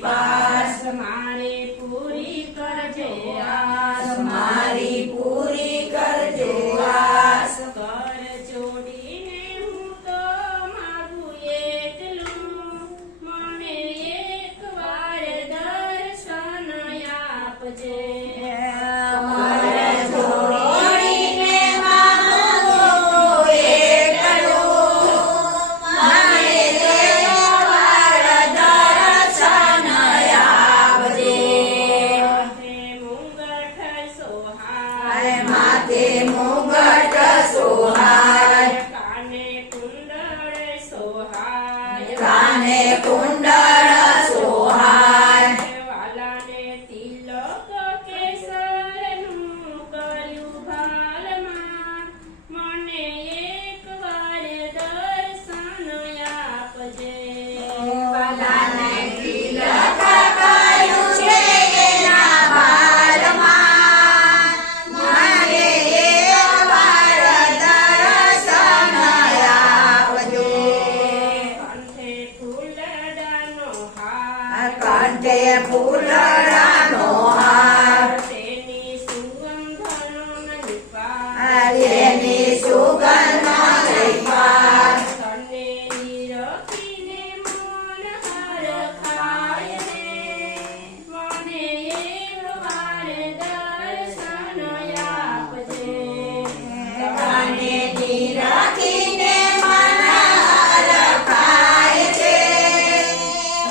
pass મારી પૂરી કરજે આસ મારી પૂરી કરજો આસ કર જોડીને હું તો માગું એટલું મને એકવાર દર્શન આપજે મારે જોડીને માંગો એટલું મને એકવાર દર્શન આપજે માથે મુંગટ સોહાય માથે મુગટ સોહાય કાને કુંડળ સોહાય કાને કુંડળ સોહાય વાલાને તિલક કેસરનું કર્યું ભાલમાં મને એકવાર દર્શન આપજે વાલાને તિલક કર્યું છે એના બાલમાં મને એકવાર દર્શન આપજો કંઠે ફૂલડાનો હાર કંઠે ફૂલડાનો હાર તેની સુગંધનો નહીં પાર તેની સુગંધ નહીં પાર તને નિરખીને મન હરખાય રે મને એકવાર દર્શન આપજે તને નિરખીને મન હરખાય છે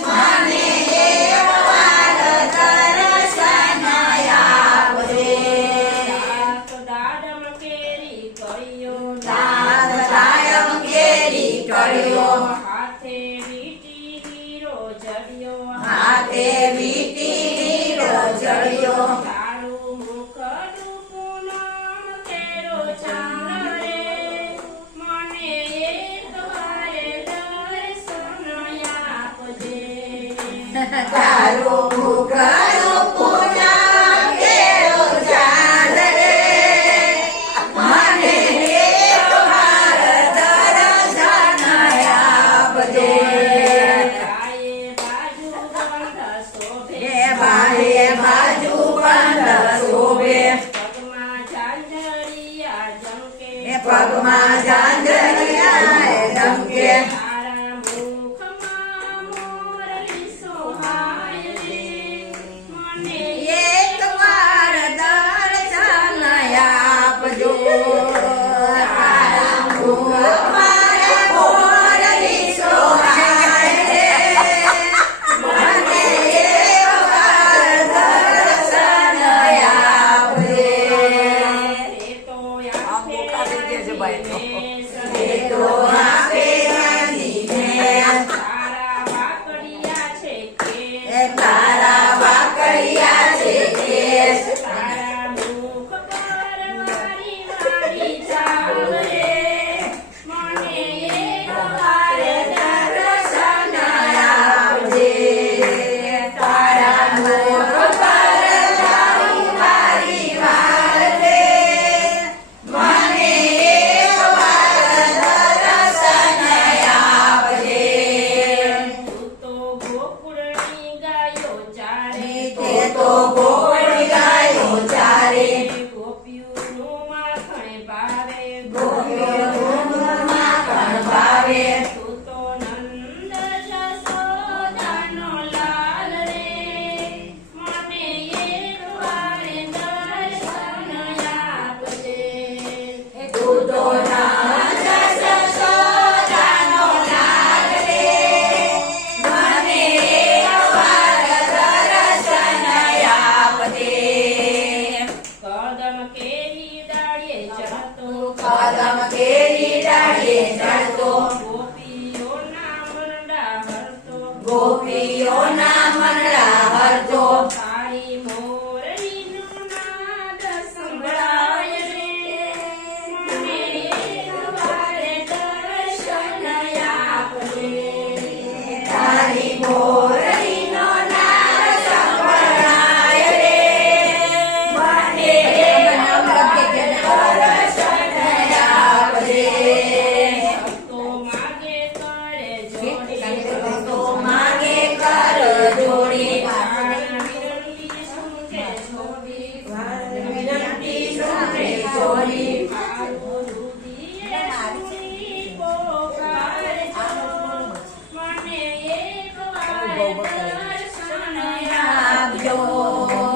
મને એકવાર દર્શન આપજે દાડમ કેરી કર્યો દાદ દાયમ કેરી કર્યો હાથે વીટી હીરો જડ્યો હાથે વીટી હીરો જડ્યો તારું મુખડું પૂનમ કેરો ચાંદ રે મને એકવાર દર્શન આપજે તારું મુખડું પૂનમ કેરો ચાંદ રે મને એકવાર દર્શન આપજે ગાયે બાજુ બંધ શોભે એ બારે બાજુ બંધ શોભે પગમાં ઝાંઝરિયા ઝમકે એ પગમાં ઝાંઝરિયા ઝમકે તારા મુખમાં મોરલી સોહાય રે મને એકવાર દર્શન આપજો તારા મુખમાં મોરલી સોહાય રે મને એકવાર દર્શન આપજે એ તો આંખે મેસ એ તો આપે મેં તારા વાકડિયા છે કે એ તારા વાકડિયા છે કેસ તારા મુખ પર મારી મારી ચાલ રે મને એકવાર દર્શન આપજે તારા મુખ પર મારી વાર રે મને એકવાર દર્શન આપજે તું તો ગોકુળની ગાયો ચારે તે તો ગોળ ગાયો ચારે ગોપીઓનું માખણ ભાવે ગોપીઓનું માખણ ભાવે તું તો નંદ જશોદાનો લાલ રે મને એકવાર દર્શન આપજે તું તો નંદ જશોદાનો લાલ રે મને એકવાર દર્શન આપજે કદમ કેરી ડાળીએ ચડતો કદમ કેરી ડાળીએ ચડતો ગોપીઓના મનડા હરતો ગોપીઓના મનડા હરતો તારી મોરલીનું નાદ સંભળાય રે મને એકવાર દર્શન આપજે તારી મોરલીનો નાદ સંભળાય રે મને દર્શન આપજે તો માગે કરે જોડી તો માગે કર જોડી બહુ બહુ દર્શન આપજો